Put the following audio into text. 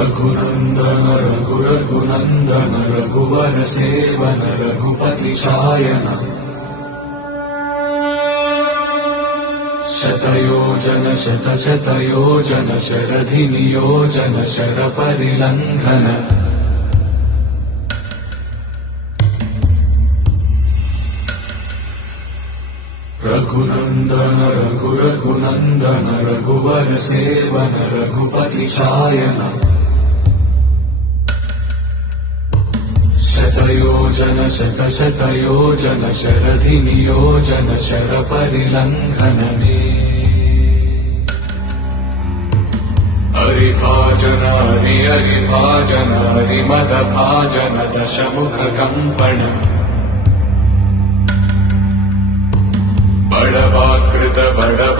रघुनंदन रघुनंदन रघुवर seven Raghupati Shayan शतयोजन शतशतयोजन शरधि नियोजन sir परिलंघन Raghunandan Raghunandan रघुवर seven Raghupati Shayan शतयोजन शतशतयोजन शरधि नियोजन sir परिलंघन हरिभाजन हरिभाजन हरिमद भाजन दशमुख कंपन बड़वाकृत बड़